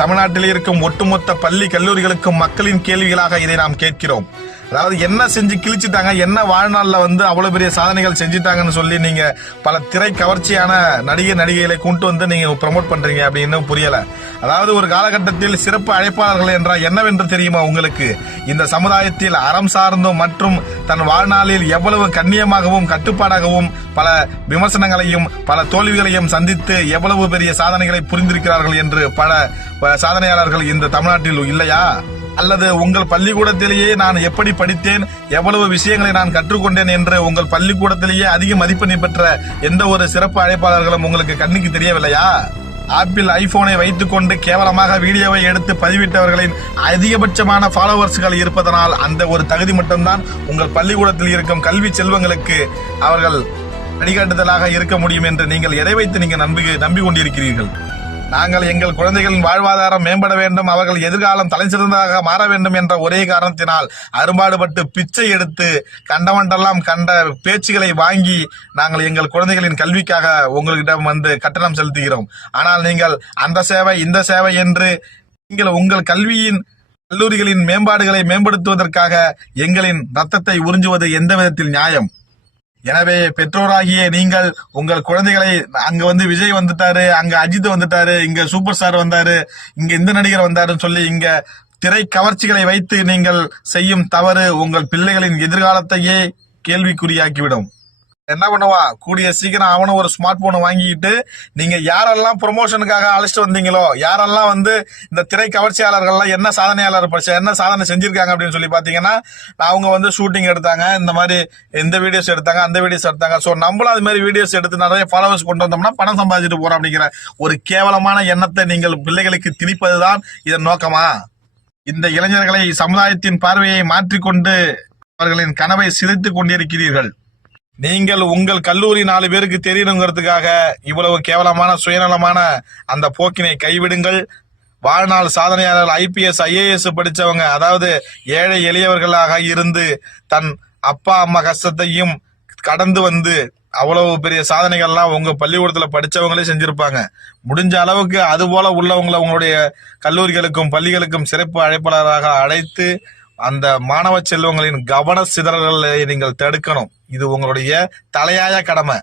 தமிழ்நாட்டில் இருக்கும் ஒட்டுமொத்த பள்ளி கல்லூரிகளுக்கும் மக்களின் கேள்விகளாக இதை நாம் கேட்கிறோம். அதாவது என்ன செஞ்சு கிழிச்சிட்டாங்க, என்ன வாழ்நாள்ல அவ்வளவு பெரிய சாதனைகள் செஞ்சுட்டாங்கன்னு சொல்லி நீங்க பல திரை கவர்ச்சியான நடிகைகளை கொண்டு வந்து நீங்க ப்ரமோட் பண்றீங்க அப்படின்னு புரியல. அதாவது ஒரு காலகட்டத்தில் சிறப்பு அழைப்பாளர்கள் என்றால் என்னவென்று தெரியுமா உங்களுக்கு? இந்த சமுதாயத்தில் அறம் சார்ந்தும் மற்றும் தன் வாழ்நாளில் எவ்வளவு கண்ணியமாகவும் கட்டுப்பாடாகவும் பல விமர்சனங்களையும் பல தோல்விகளையும் சந்தித்து எவ்வளவு பெரிய சாதனைகளை புரிந்திருக்கிறார்கள் என்று பல சாதனையாளர்கள் இந்த தமிழ்நாட்டில் இல்லையா? அல்லது உங்கள் பள்ளிக்கூடத்திலேயே நான் எப்படி படித்தேன், எவ்வளவு விஷயங்களை நான் கற்றுக்கொண்டேன் என்று உங்கள் பள்ளிக்கூடத்திலேயே அதிக மதிப்பெண்ணை பெற்ற எந்த ஒரு சிறப்பு அழைப்பாளர்களும் உங்களுக்கு கண்ணுக்கு தெரியவில்லையா? ஆப்பிள் ஐபோனை வைத்துக் கொண்டு கேவலமாக வீடியோவை எடுத்து பதிவிட்டவர்களின் அதிகபட்சமான ஃபாலோவர்ஸ்கள் இருப்பதனால் அந்த ஒரு தகுதி மட்டும்தான் உங்கள் பள்ளிக்கூடத்தில் இருக்கும் கல்வி செல்வங்களுக்கு அவர்கள் வழிகாட்டுதலாக இருக்க முடியும் என்று நீங்கள் எதை வைத்து நீங்க நம்பிக்கொண்டிருக்கிறீர்கள்? நாங்கள் எங்கள் குழந்தைகளின் வாழ்வாதாரம் மேம்பட வேண்டும், அவர்கள் எதிர்காலம் தலை சிறந்ததாக மாற வேண்டும் என்ற ஒரே காரணத்தினால் அரும்பாடுபட்டு பிச்சை எடுத்து கண்டவண்டெல்லாம் கண்ட பேச்சுகளை வாங்கி நாங்கள் எங்கள் குழந்தைகளின் கல்விக்காக உங்களிடம் கட்டணம் செலுத்துகிறோம். ஆனால் நீங்கள் அந்த சேவை இந்த சேவை என்று நீங்கள் உங்கள் கல்லூரிகளின் மேம்பாடுகளை மேம்படுத்துவதற்காக எங்களின் ரத்தத்தை உறிஞ்சுவது எந்த விதத்தில் நியாயம்? எனவே பெற்றோராகிய நீங்கள் உங்கள் குழந்தைகளை அங்க விஜய் வந்துட்டாரு, அங்க அஜித் வந்துட்டாரு, இங்க சூப்பர் ஸ்டார் வந்தாரு, இங்க இந்த நடிகர் வந்தாருன்னு சொல்லி இங்க திரை கவர்ச்சிகளை வைத்து நீங்கள் செய்யும் தவறு உங்கள் பிள்ளைகளின் எதிர்காலத்தையே கேள்விக்குறியாக்கிவிடும். என்ன பண்ணுவான், கூடிய சீக்கிரம் அவனும் ஒரு ஸ்மார்ட் போனை வாங்கிக்கிட்டு நீங்க யாரெல்லாம் ப்ரொமோஷனுக்காக அழைச்சிட்டு வந்தீங்களோ, யாரெல்லாம் இந்த திரை கவர்ச்சியாளர்கள்லாம் என்ன சாதனையாளர் என்ன சாதனை செஞ்சிருக்காங்க அப்படின்னு சொல்லி பாத்தீங்கன்னா, அவங்க ஷூட்டிங் எடுத்தாங்க, இந்த மாதிரி எந்த வீடியோஸ் எடுத்தாங்க, அந்த வீடியோஸ் எடுத்தாங்க. ஸோ நம்மளும் அது மாதிரி வீடியோஸ் எடுத்து நிறைய ஃபாலோவர்ஸ் கொண்டு வந்தோம்னா பணம் சம்பாதிச்சுட்டு போறோம் அப்படிங்கிற ஒரு கேவலமான எண்ணத்தை நீங்கள் பிள்ளைகளுக்கு திணிப்பதுதான் இதன் நோக்கமா? இந்த இளைஞர்களை சமுதாயத்தின் பார்வையை மாற்றிக்கொண்டு அவர்களின் கனவை சிதைத்துக் கொண்டிருக்கிறீர்கள். நீங்கள் உங்கள் கல்லூரி 4 பேருக்கு தெரியணுங்கிறதுக்காக இவ்வளவு கேவலமான சுயநலமான அந்த போக்கினை கைவிடுங்கள். வாழ்நாள் சாதனையாளர்கள் IPS IAS படிச்சவங்க, அதாவது ஏழை எளியவர்களாக இருந்து தன் அப்பா அம்மா கஷ்டத்தையும் கடந்து அவ்வளவு பெரிய சாதனைகள்லாம் உங்க பள்ளிக்கூடத்துல படிச்சவங்களே செஞ்சிருப்பாங்க. முடிஞ்ச அளவுக்கு அது போல உள்ளவங்களை உங்களுடைய கல்லூரிகளுக்கும் பள்ளிகளுக்கும் சிறப்பு அழைப்பாளராக அழைத்து அந்த மாணவ செல்வங்களின் கவன சிதறல்களை நீங்கள் தடுக்கணும். இது உங்களுடைய தலையாய கடமை.